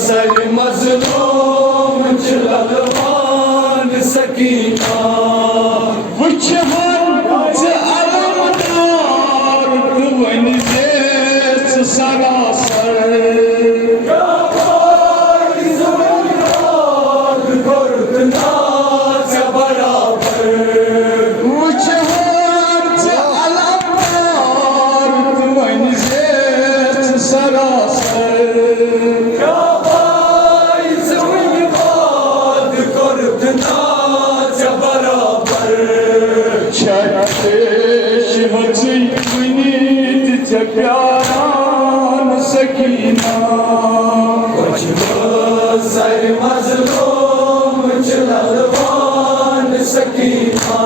sir मजलूम चलवान Sakina वुचहन अलमदार one जेस सरासर प्यारान सकीना सर मजलूम चलवान सकीना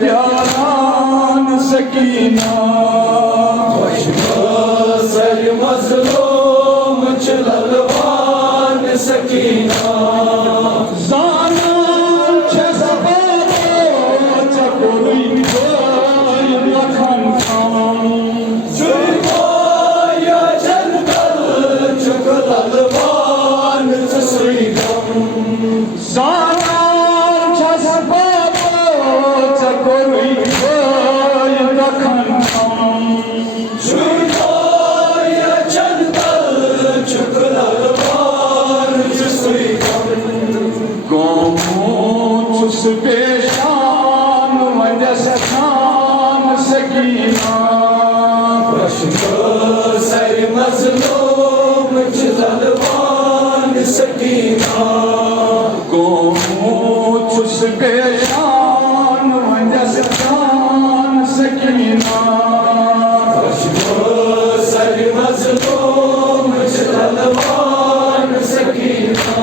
प्यारान सकीना सर मजलूम चलवान सकीना पेशान वजस शान सकीना सर मजलूम चलवान सकीना छुस पेशान वजस शान सकीना सर मजलूम चलवान सकीना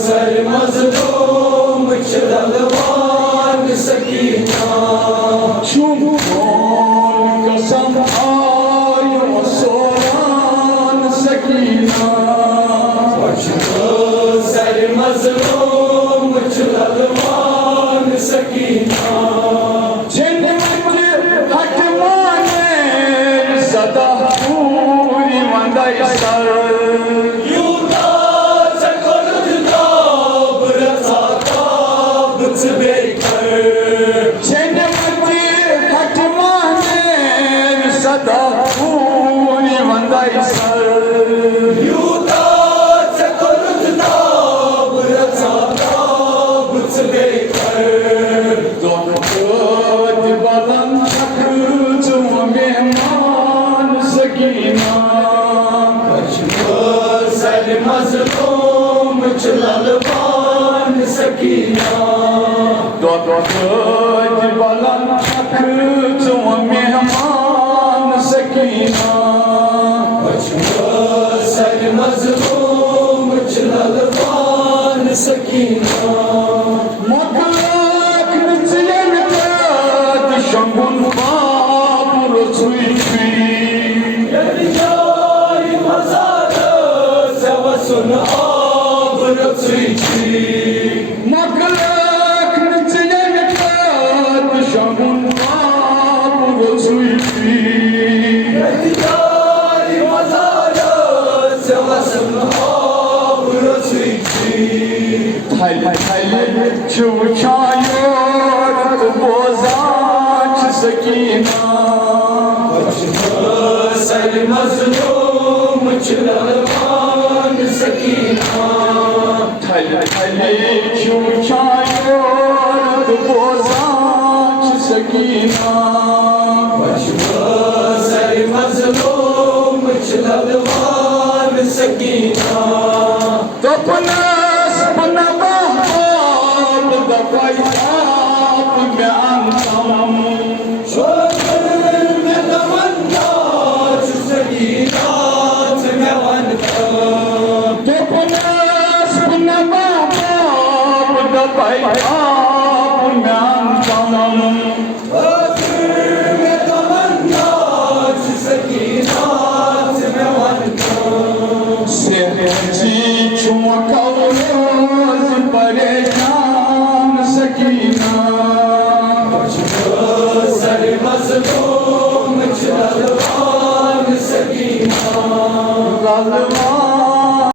सर मजलूम चलवान सकीना कसम आयो सोरान सकीना सर मजलूम चलवान सकीना सदा पूरी मंदाई सर मजलूम चलवान सकीना मेहमान सकीना सर मजलूम चलवान सकीना थल थल छुचायोर बोझाच सकीना सर मजलूम चलवान सकीना थल थल छुचायोर बोझाच सकीना सर मजलूम चलवान सकीना तो पुनस पुनबाब दफाइसाब में अंतम शोकर में तमन्ना सकीनात में वंतम तो पुनस पुनबाब दफाइसाब में अंतम